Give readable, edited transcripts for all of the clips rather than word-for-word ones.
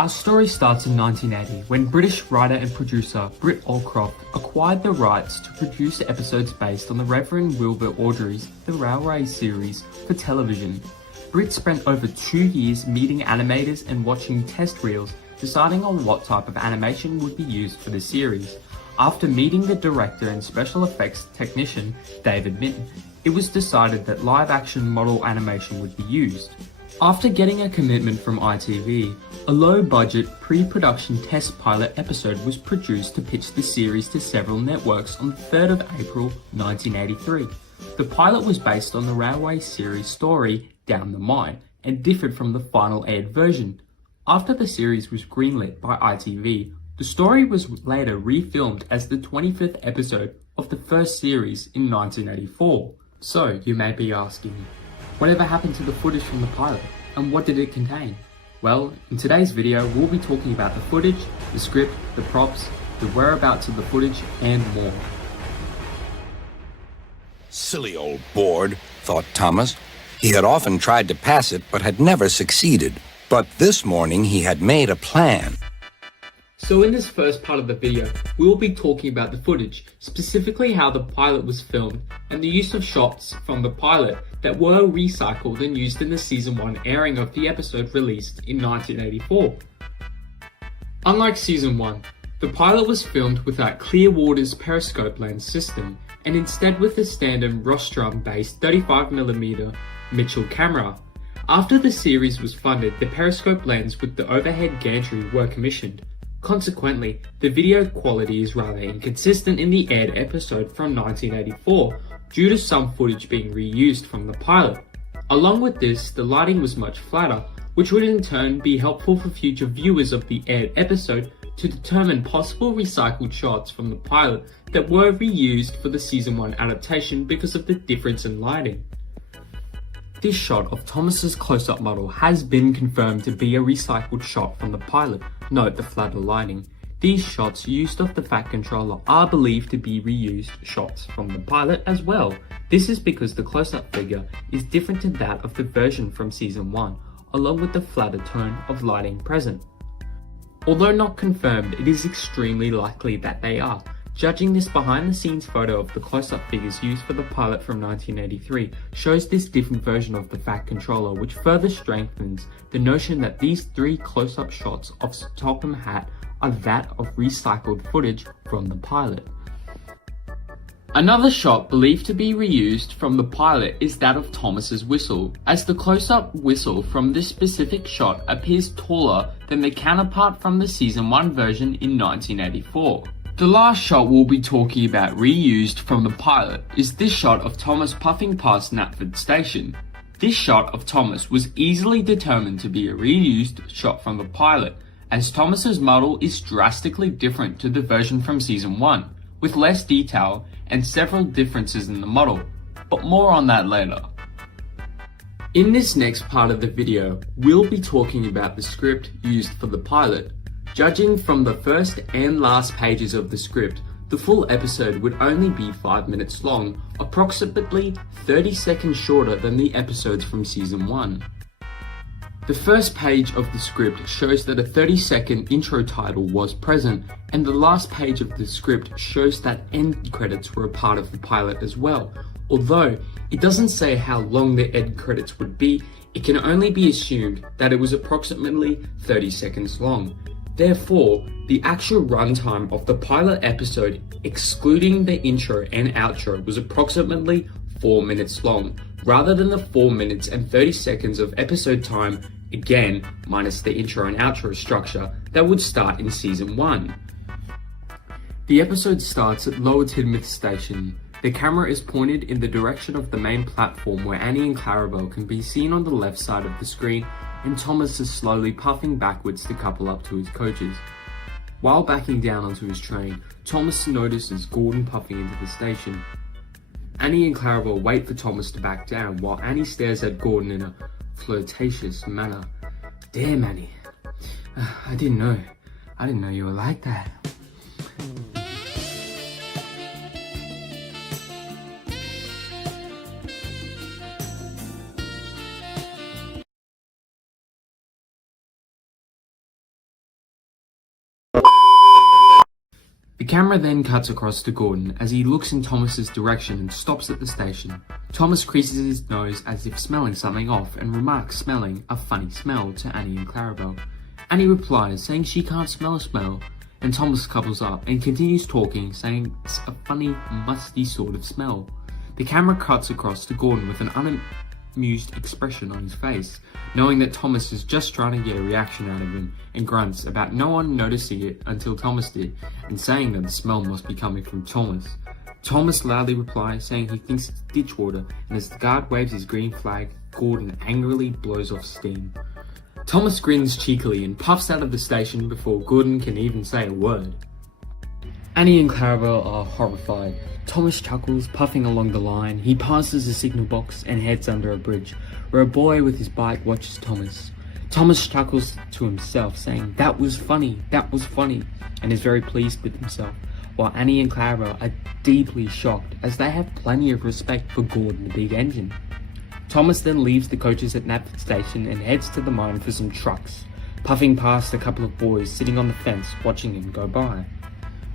Our story starts in 1980 when British writer and producer Britt Allcroft acquired the rights to produce episodes based on the Reverend Wilbur Awdry's The Railway series for television. Britt spent over 2 years meeting animators and watching test reels, deciding on what type of animation would be used for the series. After meeting the director and special effects technician David Mitton, it was decided that live-action model animation would be used. After getting a commitment from ITV, a low-budget pre-production test pilot episode was produced to pitch the series to several networks on the 3rd of April 1983. The pilot was based on the Railway series story Down the Mine and differed from the final aired version. After the series was greenlit by ITV, the story was later refilmed as the 25th episode of the first series in 1984. So, you may be asking, whatever happened to the footage from the pilot, and what did it contain? Well, in today's video, we'll be talking about the footage, the script, the props, the whereabouts of the footage, and more. Silly old board, thought Thomas. He had often tried to pass it, but had never succeeded. But this morning he had made a plan. So in this first part of the video, we will be talking about the footage, specifically how the pilot was filmed and the use of shots from the pilot that were recycled and used in the season 1 airing of the episode released in 1984. Unlike season 1, the pilot was filmed without Clearwater's periscope lens system and instead with the standard Rostrum-based 35mm Mitchell camera. After the series was funded, the periscope lens with the overhead gantry were commissioned. Consequently, the video quality is rather inconsistent in the aired episode from 1984 due to some footage being reused from the pilot. Along with this, the lighting was much flatter, which would in turn be helpful for future viewers of the aired episode to determine possible recycled shots from the pilot that were reused for the season 1 adaptation because of the difference in lighting. This shot of Thomas's close-up model has been confirmed to be a recycled shot from the pilot. Note the flatter lighting. These shots used off the Fat Controller are believed to be reused shots from the pilot as well. This is because the close-up figure is different to that of the version from season 1, along with the flatter tone of lighting present. Although not confirmed, it is extremely likely that they are. Judging this behind-the-scenes photo of the close-up figures used for the pilot from 1983 shows this different version of the Fat Controller, which further strengthens the notion that these 3 close-up shots of Topham Hatt are that of recycled footage from the pilot. Another shot believed to be reused from the pilot is that of Thomas's whistle, as the close-up whistle from this specific shot appears taller than the counterpart from the season 1 version in 1984. The last shot we'll be talking about reused from the pilot is this shot of Thomas puffing past Knapford Station. This shot of Thomas was easily determined to be a reused shot from the pilot, as Thomas's model is drastically different to the version from season 1, with less detail and several differences in the model, but more on that later. In this next part of the video, we'll be talking about the script used for the pilot. Judging from the first and last pages of the script, the full episode would only be 5 minutes long, approximately 30 seconds shorter than the episodes from season 1. The first page of the script shows that a 30-second intro title was present, and the last page of the script shows that end credits were a part of the pilot as well. Although it doesn't say how long the end credits would be, it can only be assumed that it was approximately 30 seconds long. Therefore, the actual runtime of the pilot episode, excluding the intro and outro, was approximately 4 minutes long, rather than the 4 minutes and 30 seconds of episode time, again, minus the intro and outro structure, that would start in season 1. The episode starts at Lower Tidmouth Station. The camera is pointed in the direction of the main platform where Annie and Clarabelle can be seen on the left side of the screen, and Thomas is slowly puffing backwards to couple up to his coaches. While backing down onto his train, Thomas notices Gordon puffing into the station. Annie and Clarabelle wait for Thomas to back down, while Annie stares at Gordon in a flirtatious manner. "Damn, Annie. I didn't know you were like that." The camera then cuts across to Gordon as he looks in Thomas's direction and stops at the station. Thomas creases his nose as if smelling something off and remarks smelling a funny smell to Annie and Clarabelle. Annie replies saying she can't smell a smell, and Thomas couples up and continues talking saying it's a funny musty sort of smell. The camera cuts across to Gordon with an unamused expression on his face, knowing that Thomas is just trying to get a reaction out of him, and grunts about no one noticing it until Thomas did, and saying that the smell must be coming from Thomas. Thomas loudly replies saying he thinks it's ditch water, and as the guard waves his green flag, Gordon angrily blows off steam. Thomas grins cheekily and puffs out of the station before Gordon can even say a word. Annie and Clarabelle are horrified. Thomas chuckles, puffing along the line. He passes a signal box and heads under a bridge, where a boy with his bike watches Thomas. Thomas chuckles to himself, saying, that was funny, and is very pleased with himself, while Annie and Clarabelle are deeply shocked, as they have plenty of respect for Gordon the Big Engine. Thomas then leaves the coaches at Knapford Station and heads to the mine for some trucks, puffing past a couple of boys sitting on the fence watching him go by.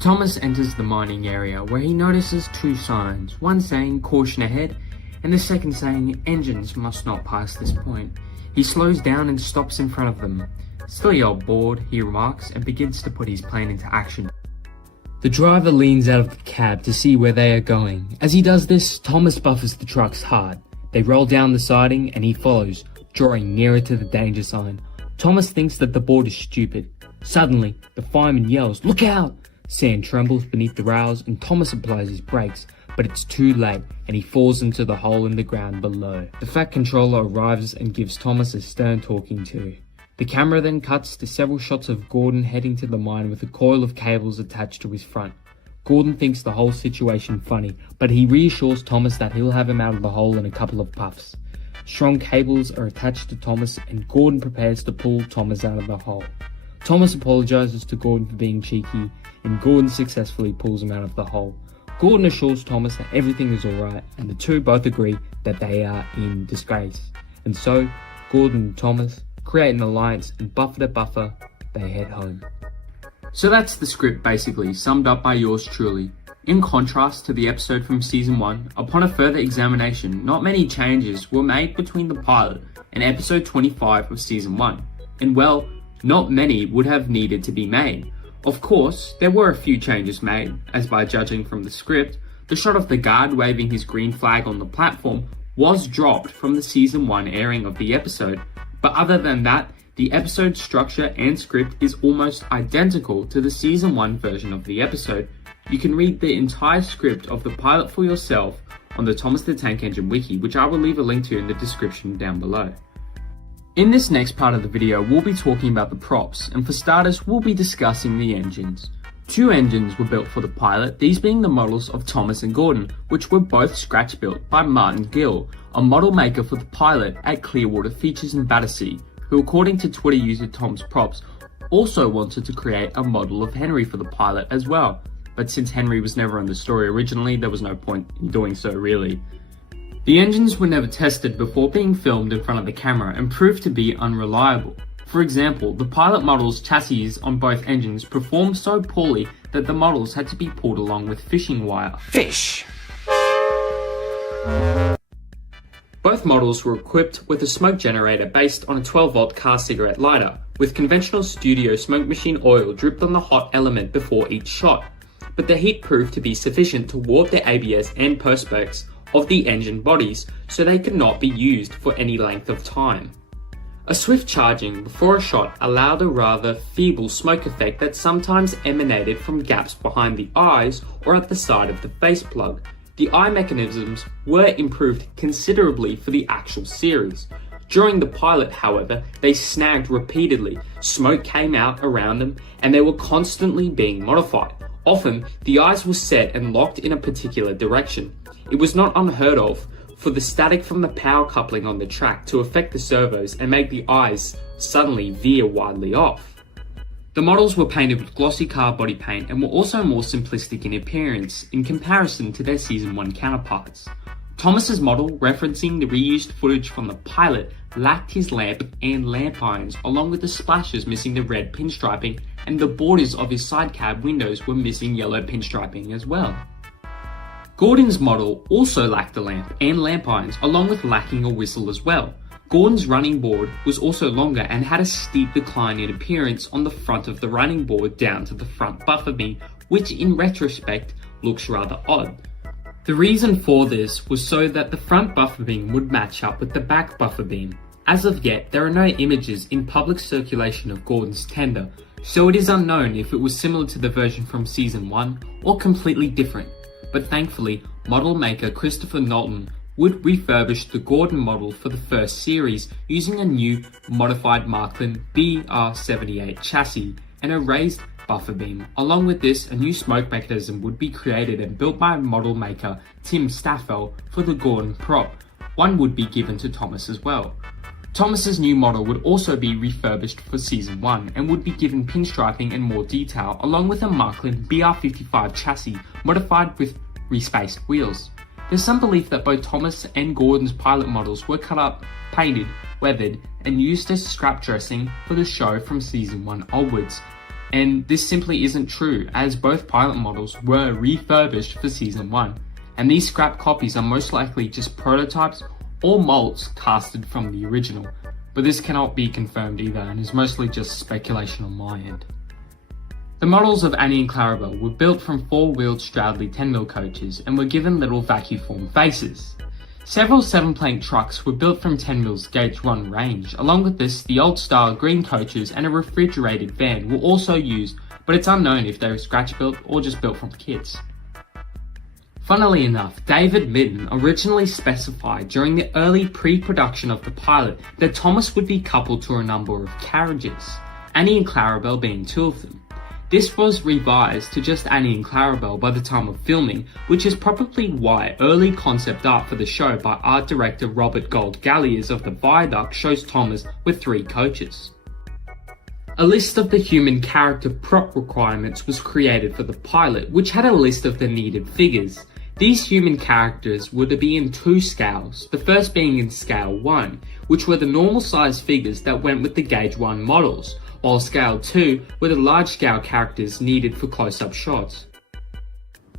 Thomas enters the mining area where he notices two signs, one saying caution ahead and the second saying engines must not pass this point. He slows down and stops in front of them. Silly old board, he remarks, and begins to put his plan into action. The driver leans out of the cab to see where they are going. As he does this, Thomas buffers the trucks hard. They roll down the siding and he follows, drawing nearer to the danger sign. Thomas thinks that the board is stupid. Suddenly, the fireman yells, "Look out!" Sand trembles beneath the rails and Thomas applies his brakes, but it's too late and he falls into the hole in the ground below. The Fat Controller arrives and gives Thomas a stern talking to. The camera then cuts to several shots of Gordon heading to the mine with a coil of cables attached to his front. Gordon thinks the whole situation funny, but he reassures Thomas that he'll have him out of the hole in a couple of puffs. Strong cables are attached to Thomas and Gordon prepares to pull Thomas out of the hole. Thomas apologizes to Gordon for being cheeky and Gordon successfully pulls him out of the hole. Gordon assures Thomas that everything is alright and the two both agree that they are in disgrace. And so, Gordon and Thomas create an alliance and buffer to buffer, they head home. So that's the script basically, summed up by yours truly. In contrast to the episode from season 1, upon a further examination, not many changes were made between the pilot and episode 25 of season 1. And well, not many would have needed to be made. Of course, there were a few changes made, as by judging from the script, the shot of the guard waving his green flag on the platform was dropped from the season 1 airing of the episode, but other than that, the episode structure and script is almost identical to the season 1 version of the episode. You can read the entire script of the pilot for yourself on the Thomas the Tank Engine wiki, which I will leave a link to in the description down below. In this next part of the video, we'll be talking about the props, and for starters, we'll be discussing the engines. Two engines were built for the pilot, these being the models of Thomas and Gordon, which were both scratch built by Martin Gill, a model maker for the pilot at Clearwater Features in Battersea, who according to Twitter user Tom's Props, also wanted to create a model of Henry for the pilot as well. But since Henry was never in the story originally, there was no point in doing so really. The engines were never tested before being filmed in front of the camera and proved to be unreliable. For example, the pilot model's chassis on both engines performed so poorly that the models had to be pulled along with fishing wire. Fish! Both models were equipped with a smoke generator based on a 12-volt car cigarette lighter, with conventional studio smoke machine oil dripped on the hot element before each shot. But the heat proved to be sufficient to warp the ABS and perspex of the engine bodies, so they could not be used for any length of time. A swift charging before a shot allowed a rather feeble smoke effect that sometimes emanated from gaps behind the eyes or at the side of the face plug. The eye mechanisms were improved considerably for the actual series. During the pilot, however, they snagged repeatedly, smoke came out around them, and they were constantly being modified. Often, the eyes were set and locked in a particular direction. It was not unheard of for the static from the power coupling on the track to affect the servos and make the eyes suddenly veer widely off. The models were painted with glossy car body paint and were also more simplistic in appearance in comparison to their season 1 counterparts. Thomas's model, referencing the reused footage from the pilot, lacked his lamp and lamp irons, along with the splashes missing the red pinstriping and the borders of his side cab windows were missing yellow pinstriping as well. Gordon's model also lacked a lamp and lamp irons, along with lacking a whistle as well. Gordon's running board was also longer and had a steep decline in appearance on the front of the running board down to the front buffer beam, which in retrospect looks rather odd. The reason for this was so that the front buffer beam would match up with the back buffer beam. As of yet, there are no images in public circulation of Gordon's tender, so it is unknown if it was similar to the version from Season 1 or completely different. But thankfully, model maker Christopher Knowlton would refurbish the Gordon model for the first series using a new modified Marklin BR78 chassis and a raised buffer beam. Along with this, a new smoke mechanism would be created and built by model maker Tim Staffel for the Gordon prop. One would be given to Thomas as well. Thomas's new model would also be refurbished for Season 1 and would be given pinstriping and more detail, along with a Marklin BR55 chassis modified with respaced wheels. There's some belief that both Thomas and Gordon's pilot models were cut up, painted, weathered, and used as scrap dressing for the show from Season 1 onwards. And this simply isn't true, as both pilot models were refurbished for Season 1, and these scrap copies are most likely just prototypes or molds casted from the original, but this cannot be confirmed either and is mostly just speculation on my end. The models of Annie and Clarabelle were built from 4-wheeled Stradley 10mm coaches and were given little vacuum form faces. Several 7-plank trucks were built from 10mm Gauge 1 range. Along with this, the old style green coaches and a refrigerated van were also used, but it's unknown if they were scratch built or just built from kits. Funnily enough, David Mitton originally specified during the early pre-production of the pilot that Thomas would be coupled to a number of carriages, Annie and Clarabelle being 2 of them. This was revised to just Annie and Clarabelle by the time of filming, which is probably why early concept art for the show by art director Robert Gold Galliers of The Viaduct shows Thomas with 3 coaches. A list of the human character prop requirements was created for the pilot, which had a list of the needed figures. These human characters were to be in 2 scales, the first being in Scale 1, which were the normal size figures that went with the Gauge 1 models, while Scale 2 were the large scale characters needed for close-up shots.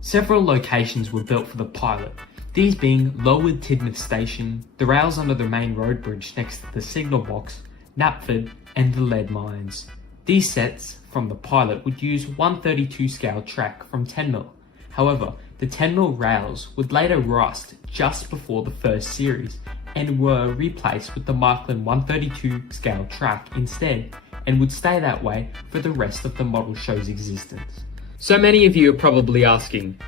Several locations were built for the pilot, these being Lower Tidmouth Station, the rails under the main road bridge next to the signal box, Knapford, and the lead mines. These sets from the pilot would use 132 scale track from 10mm. However, the 10mm rails would later rust just before the first series and were replaced with the Marklin 132 scale track instead, and would stay that way for the rest of the model show's existence. So many of you are probably asking,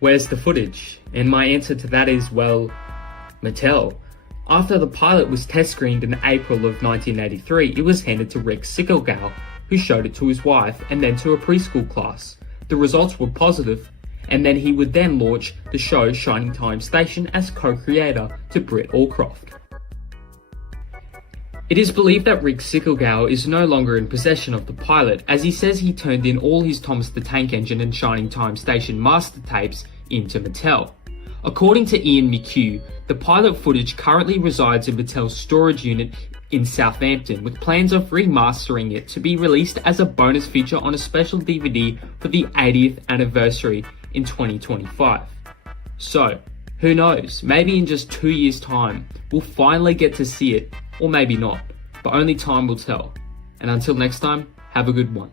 where's the footage? And my answer to that is, well, Mattel. After the pilot was test screened in April of 1983, it was handed to Rick Sickelgau, who showed it to his wife and then to a preschool class. The results were positive, and then he would then launch the show Shining Time Station as co-creator to Britt Allcroft. It is believed that Rick Sickelgau is no longer in possession of the pilot, as he says he turned in all his Thomas the Tank Engine and Shining Time Station master tapes into Mattel. According to Ian McHugh, the pilot footage currently resides in Mattel's storage unit in Southampton, with plans of remastering it to be released as a bonus feature on a special DVD for the 80th anniversary in 2025. So, who knows, maybe in just 2 years' time, we'll finally get to see it, or maybe not, but only time will tell. And until next time, have a good one.